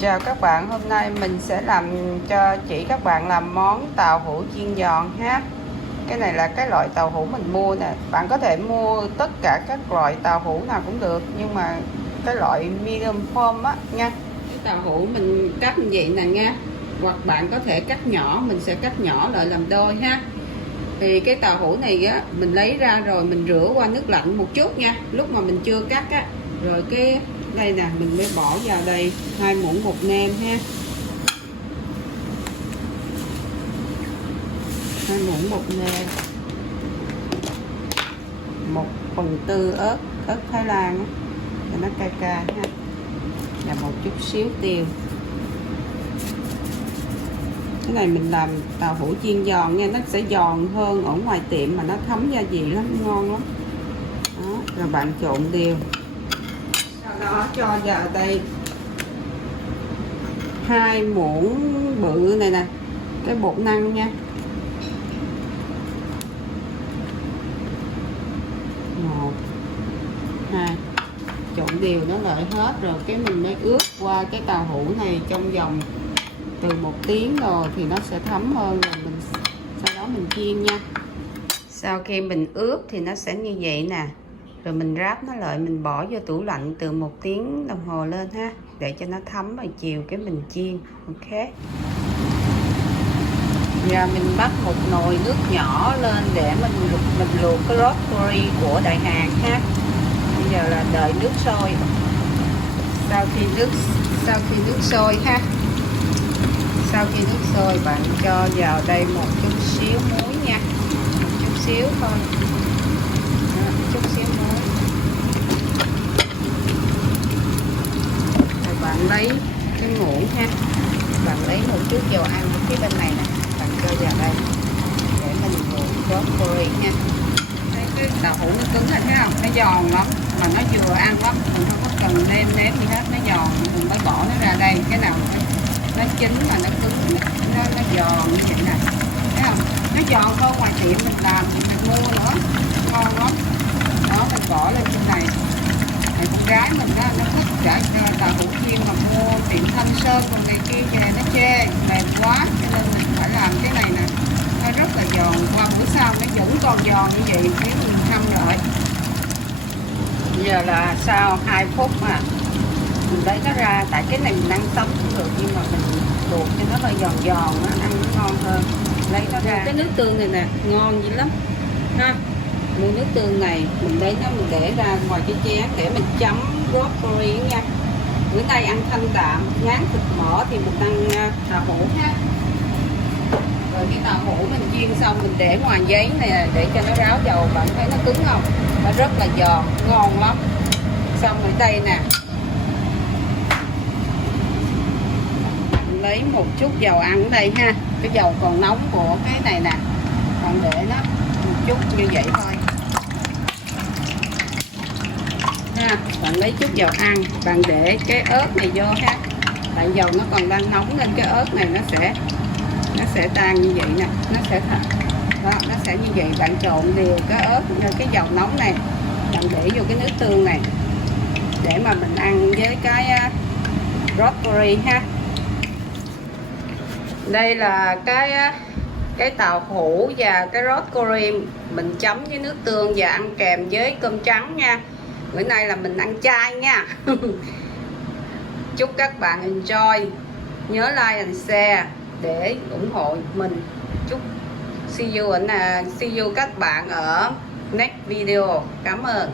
Chào các bạn, hôm nay mình sẽ chỉ các bạn làm món tàu hũ chiên giòn ha. Cái này là cái loại tàu hũ mình mua nè. Bạn có thể mua tất cả các loại tàu hũ nào cũng được, nhưng mà cái loại medium form á nha. Cái tàu hũ mình cắt như vậy nè nha. Hoặc bạn có thể cắt nhỏ, mình sẽ cắt nhỏ lại làm đôi ha. Thì cái tàu hũ này á, mình lấy ra rồi mình rửa qua nước lạnh một chút nha. Lúc mà mình chưa cắt á, rồi cái đây nè mình mới bỏ vào đây 2 muỗng bột nêm ha, 2 muỗng bột nêm, 1/4 ớt Thái Lan á, cho nó cay cay ha, và một chút xíu tiêu. Cái này mình làm tàu hũ chiên giòn nha, nó sẽ giòn hơn ở ngoài tiệm mà nó thấm gia vị lắm, ngon lắm đó. Rồi bạn trộn đều, sau đó cho vào đây 2 muỗng bự này nè, cái bột năng nha, 1, 2, trộn đều nó lại hết rồi cái mình mới ướp qua cái tàu hũ này trong vòng từ 1 tiếng rồi thì nó sẽ thấm hơn, rồi mình sau đó mình chiên nha. Sau khi mình ướp thì nó sẽ như vậy nè, rồi mình ráp nó lại, mình bỏ vô tủ lạnh từ 1 tiếng đồng hồ lên ha, để cho nó thấm, rồi chiều cái mình chiên. Ok, giờ mình bắt một nồi nước nhỏ lên để mình luộc cái broccoli của Đại Hàn ha. Bây giờ là đợi nước sôi. Sau khi nước sôi ha, sau khi nước sôi bạn cho vào đây một chút xíu muối nha, một chút xíu thôi. Chút xíu muối. Rồi bạn lấy cái muỗng ha, bạn lấy một chút dầu ăn ở phía bên này nè, bạn cho vào đây để mình luộc broccoli nha. Cái tàu hũ nó cứng rồi thấy không, nó giòn lắm mà nó vừa ăn lắm, mình không có cần nêm nếm gì hết, nó giòn mình mới bỏ nó ra đây. Cái nào nó chín mà nó cứng, nó giòn như vậy nè, thấy không, nó giòn hơn ngoài tiệm mình làm, mình mua nữa, ngon lắm đó. Mình bỏ lên trên này. Con gái mình đó, nó thích cả tàu hũ chiên mà mua tiệm Thanh Sơn còn này kia về nó chê mềm quá, cho nên mình phải làm cái này nè, nó rất là giòn. Qua bữa sau nó vẫn còn giòn như vậy nếu mình hâm lại. Giờ là sau 2 phút mà mình lấy nó ra, tại cái này mình ăn sống cũng được nhưng mà mình luộc cho nó hơi giòn giòn, nó ăn nó ngon hơn. Lấy nó ra. Cái nước tương này nè ngon dữ lắm ha. Mua nước tương này mình lấy nó, mình để ra ngoài cái chén để mình chấm broccoli nha. Bữa nay ăn thanh đạm, ngán thịt mỡ thì mình ăn tàu hũ ha. Rồi cái tàu hũ mình chiên xong mình để ngoài giấy này để cho nó ráo dầu. Bạn thấy nó cứng không? Nó rất là giòn, ngon lắm. Xong ở đây nè, mình lấy một chút dầu ăn ở đây ha. Cái dầu còn nóng của cái này nè, bạn để nó một chút như vậy thôi ha. Bạn lấy chút dầu ăn, bạn để cái ớt này vô ha, tại dầu nó còn đang nóng nên cái ớt này nó sẽ tan như vậy nè, nó sẽ đó, nó sẽ như vậy. Bạn trộn đều cái ớt, cái dầu nóng này, bạn để vô cái nước tương này để mà mình ăn với cái broccoli ha. Đây là cái tàu hũ và cái broccoli mình chấm với nước tương và ăn kèm với cơm trắng nha. Bữa nay là mình ăn chay nha. Chúc các bạn enjoy, nhớ like and share để ủng hộ mình. Chúc see you các bạn ở next video. Cảm ơn.